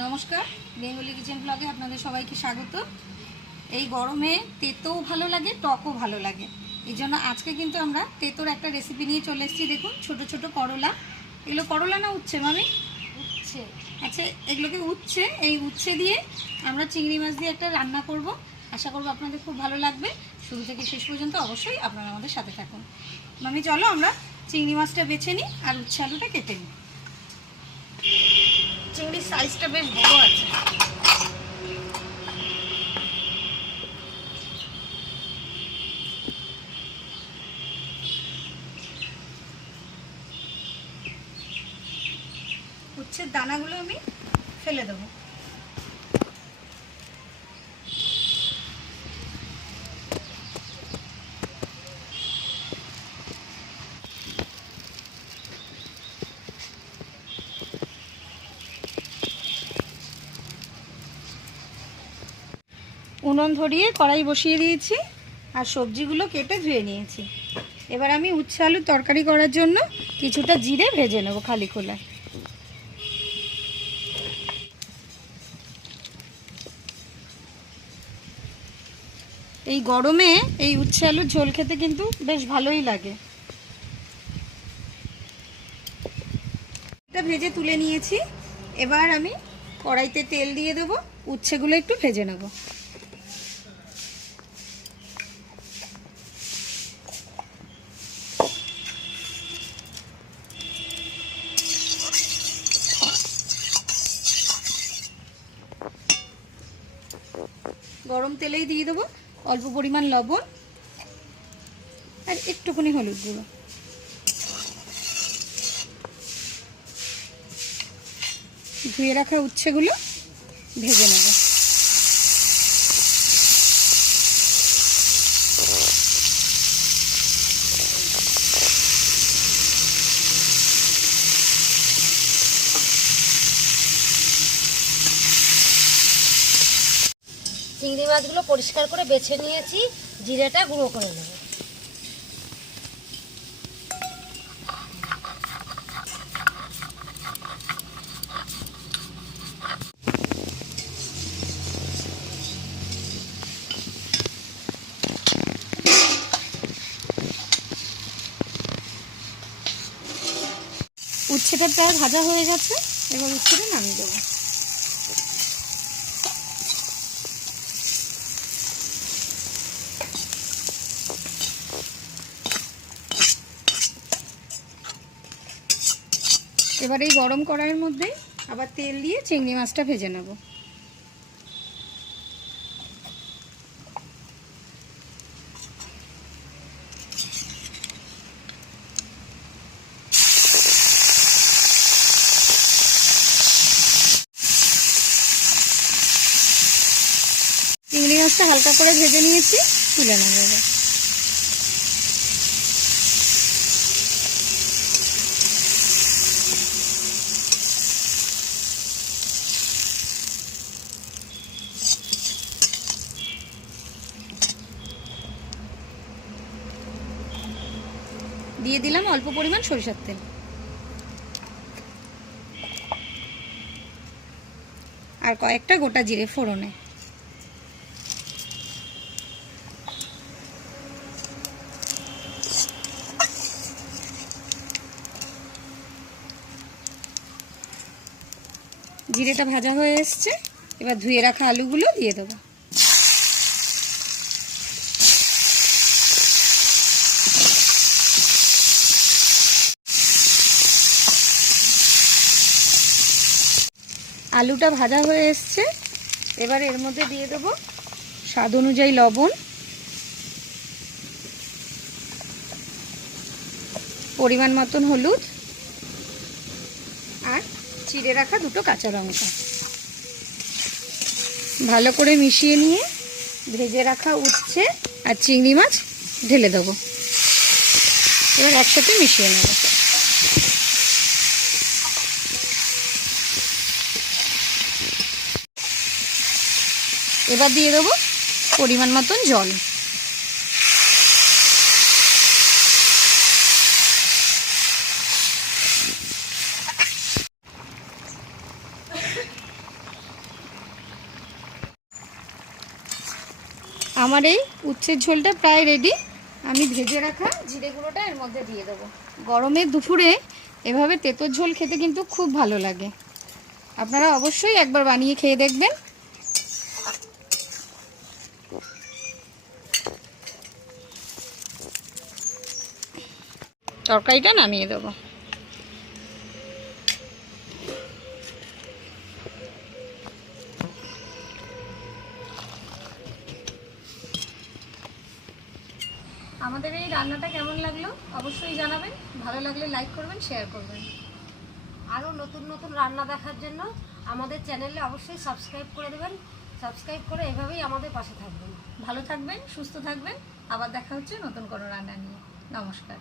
নমস্কার Bengali kitchen ব্লগে আপনাদের সবাইকে স্বাগত। এই গরমে তেতোও ভালো লাগে টকও ভালো লাগে। এই জন্য আজকে কিন্তু আমরা তেতোর একটা রেসিপি নিয়ে চলে এসেছি। দেখুন ছোট ছোট করলা। এগুলো করলা না উচ্ছে মামি? উচ্ছে। আচ্ছা এগুলোকে উচ্ছে এই উচ্ছে দিয়ে আমরা চিংড়ি মাছ দিয়ে একটা রান্না করব। আশা করব আপনাদের খুব ভালো লাগবে। শুরু থেকে শেষ পর্যন্ত অবশ্যই আপনারা আমাদের সাথে থাকুন। মামি চলো আমরা চিংড়ি মাছটা বেছে নিই আর উচ্ছে আলুটা কেটে নিই। চিংড়ির সাইজটা বেশ বড় আছে। উচ্ছের দানাগুলো আমি ফেলে দেবো। উনুন ধরিয়ে কড়াই বসিয়ে দিয়েছি আর সবজিগুলো কেটে ধুয়ে নিয়েছি। এবার আমি উচ্ছে আলুর তরকারি করার জন্য কিছুটা জিরে ভেজে নেব খালি খোলায়। এই গরমে এই উচ্ছে আলুর ঝোল খেতে কিন্তু বেশ ভালোই লাগে। এটা ভেজে তুলে নিয়েছি। এবার আমি কড়াইতে তেল দিয়ে দেবো। উচ্ছেগুলো একটু ভেজে নেব। গরম তেলেই দিয়ে দেবো, অল্প পরিমাণ লবণ আর একটুখানি হলুদ গুঁড়ো। ধুয়ে রাখা উচ্ছেগুলো ভেজে নেব। চিংড়ি মাছগুলো পরিষ্কার করে বেছে নিয়েছি, জিরেটা গুঁড়ো করে নেব। উচ্ছেটা প্রায় ভাজা হয়ে গেছে, এবার উচ্ছেটা নামিয়ে দেবো। এবার এই গরম কড়াইয়ের মধ্যে আবার তেল দিয়ে চিংড়ি মাছটা ভেজে নেব। চিংড়ি মাছটা হালকা করে ভেজে নিয়েছি, তুলে নেব এবার। দিয়ে দিলাম অল্প পরিমাণ সরিষার তেল। আর কয়েকটা গোটা জিরে ফোড়নে। জিরেটা ভাজা হয়ে এসছে, এবার ধুয়ে রাখা আলুগুলো দিয়ে দেবো। আলুটা ভাজা হয়ে এসছে। এবার এর মধ্যে দিয়ে দেবো স্বাদ অনুযায়ী লবণ। পরিমাণ মতন হলুদ। আর চিড়ে রাখা দুটো কাঁচা লঙ্কা। ভালো করে মিশিয়ে নিয়ে ভেজে রাখা উচ্ছে আর চিংড়ি মাছ ঢেলে দেবো। এবার একসাথে মিশিয়ে নেব। এবার দিয়ে দেবো পরিমাণ মতন জল। আমার এই উচ্ছের ঝোলটা প্রায় রেডি আমি ভেজে রাখা জিরে গুঁড়োটা এর মধ্যে দিয়ে দেবো। গরমে দুপুরে এভাবে তেঁতোর ঝোল খেতে কিন্তু খুব ভালো লাগে। আপনারা অবশ্যই একবার বানিয়ে খেয়ে দেখবেন। তরকারিটা নামিয়ে দেবো। আমাদের এই রান্নাটা কেমন লাগল? অবশ্যই জানাবেন। ভালো লাগলে লাইক করবেন শেয়ার করবেন। আরও নতুন নতুন রান্না দেখার জন্য আমাদের চ্যানেলে অবশ্যই সাবস্ক্রাইব করে দেবেন। সাবস্ক্রাইব করে এভাবেই আমাদের পাশে থাকবেন। ভালো থাকবেন, সুস্থ থাকবেন। আবার দেখা হচ্ছে নতুন কোনো রান্না নিয়ে। নমস্কার।